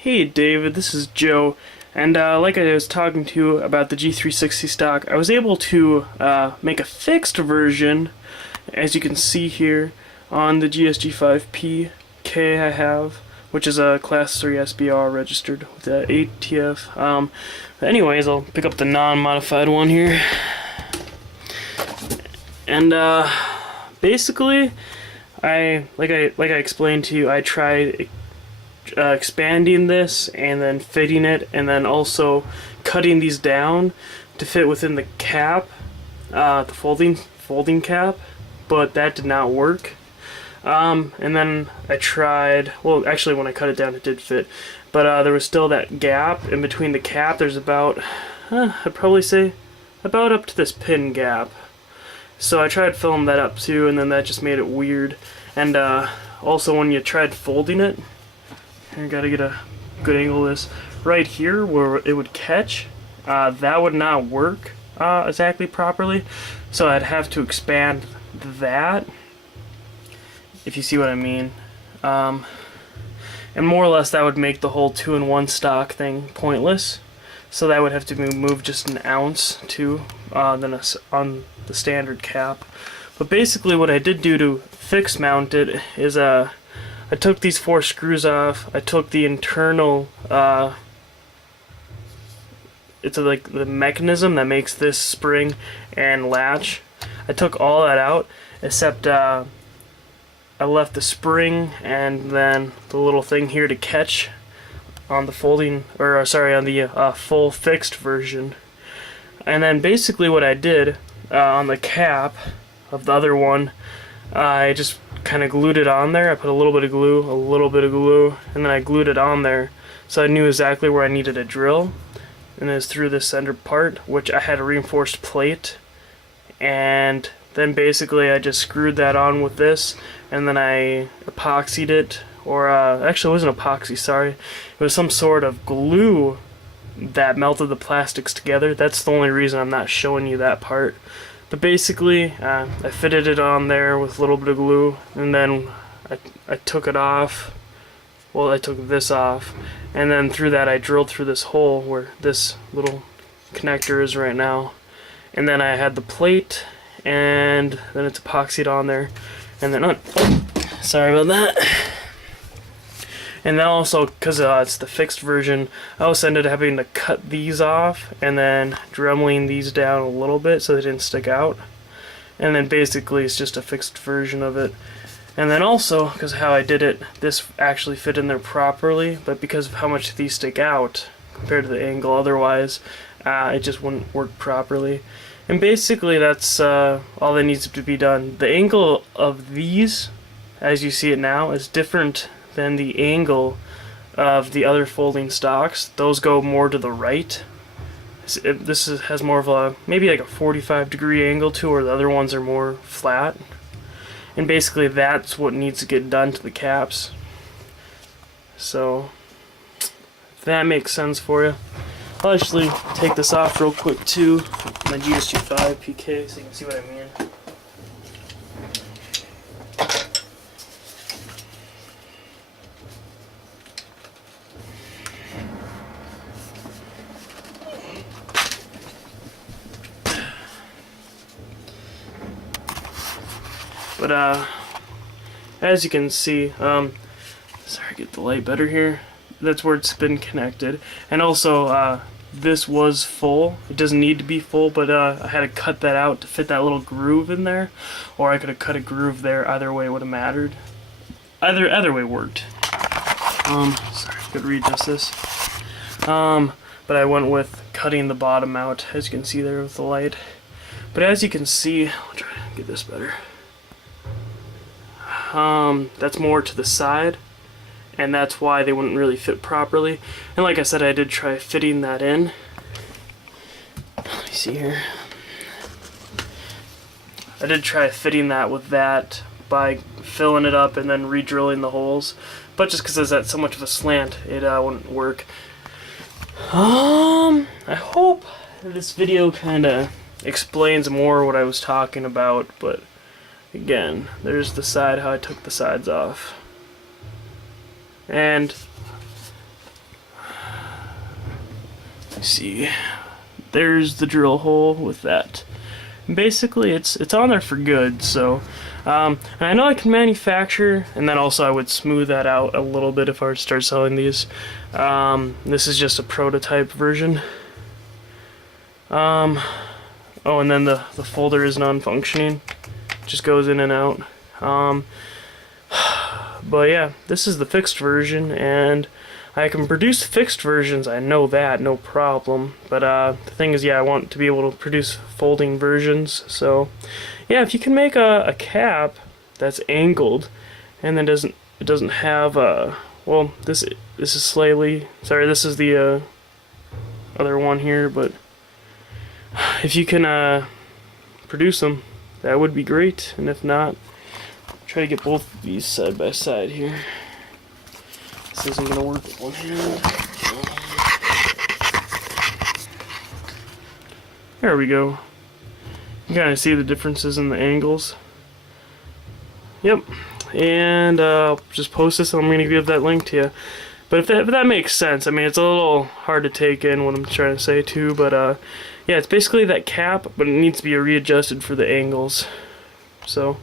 Hey David, this is Joe, and like I was talking to you about the G360 stock, I was able to make a fixed version, as you can see here, on the GSG5PK I have, which is a Class 3 SBR registered with the ATF. But anyways, I'll pick up the non-modified one here, and basically, like I explained to you, I tried expanding this and then fitting it and then also cutting these down to fit within the cap, the folding cap, but that did not work. And then I tried, well actually when I cut it down it did fit, but there was still that gap in between the cap. There's about, I'd probably say about up to this pin gap. So I tried filling that up too, and then that just made it weird. And also when you tried folding it, I gotta get a good angle of this right here where it would catch, that would not work exactly properly, so I'd have to expand that, if you see what I mean. And more or less that would make the whole 2-in-1 stock thing pointless, so that would have to be moved just an ounce too than on the standard cap. But basically what I did do to fix mount it is I took these 4 screws off. I took the internal, it's like the mechanism that makes this spring and latch. I took all that out, except I left the spring and then the little thing here to catch on the folding, or sorry, on the full fixed version. And then basically what I did on the cap of the other one, I just kind of glued it on there. I put a little bit of glue, and then I glued it on there, so I knew exactly where I needed a drill, and it was through this center part, which I had a reinforced plate. And then basically I just screwed that on with this, and then I epoxied it, or actually it wasn't epoxy, sorry, it was some sort of glue that melted the plastics together. That's the only reason I'm not showing you that part. But basically, I fitted it on there with a little bit of glue, and then I took it off. Well, I took this off, and then through that I drilled through this hole where this little connector is right now. And then I had the plate, and then it's epoxied on there. And then, sorry about that. And then also, because it's the fixed version, I also ended up having to cut these off and then dremeling these down a little bit so they didn't stick out. And then basically it's just a fixed version of it. And then also, because how I did it, this actually fit in there properly, but because of how much these stick out compared to the angle otherwise, it just wouldn't work properly. And basically that's all that needs to be done. The angle of these, as you see it now, is different than the angle of the other folding stocks. Those go more to the right. This has more of a, maybe like a 45-degree angle to, or the other ones are more flat. And basically that's what needs to get done to the caps. So, if that makes sense for you. I'll actually take this off real quick too, my GSG5PK, so you can see what I mean. But as you can see, sorry, get the light better here. That's where it's been connected, and also this was full. It doesn't need to be full, but I had to cut that out to fit that little groove in there, or I could have cut a groove there. Either way would have mattered. Either way worked. Sorry, I could readjust this. But I went with cutting the bottom out, as you can see there with the light. But as you can see, I'll try to get this better. That's more to the side, and that's why they wouldn't really fit properly. And like I said, I did try fitting that in. Let me see here. I did try fitting that with that by filling it up and then re-drilling the holes, but just because it's at so much of a slant, it wouldn't work. I hope this video kind of explains more what I was talking about, but again, there's the side, how I took the sides off. And see, there's the drill hole with that. And basically, it's on there for good. So, and I know I can manufacture, and then also I would smooth that out a little bit if I were to start selling these. This is just a prototype version. Oh, and then the folder is non-functioning. Just goes in and out. But yeah, this is the fixed version, and I can produce fixed versions, I know that, no problem. But the thing is, yeah, I want to be able to produce folding versions. So yeah, if you can make a cap that's angled, and then it doesn't have well, this is slightly, sorry, this is the other one here, but if you can produce them, that would be great. And if not, try to get both of these side by side here. This isn't gonna work with one hand. There we go. You kind of see the differences in the angles. Yep. And just post this, and I'm gonna give that link to you. But if that makes sense, I mean, it's a little hard to take in what I'm trying to say too. But yeah, it's basically that cap, but it needs to be readjusted for the angles. So.